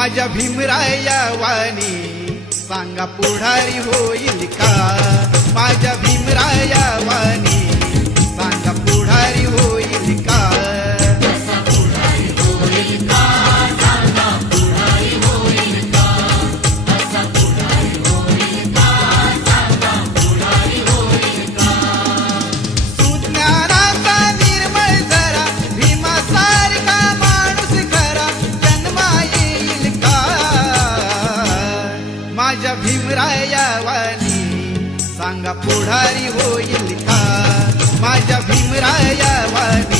माझ्या भीमराया वाणी सांगा पुढारी होईल का? माझ्या भीमराया वाणी सांगा पुढारी होईल का? सुज्ञानाचा निर्मळ जरा भीमासारखा माणूस खरा जन्मा येईल का? माझ्या भीमराया वाणी सांगा पुढारी होईल का? माझ्या भीमराया वाणी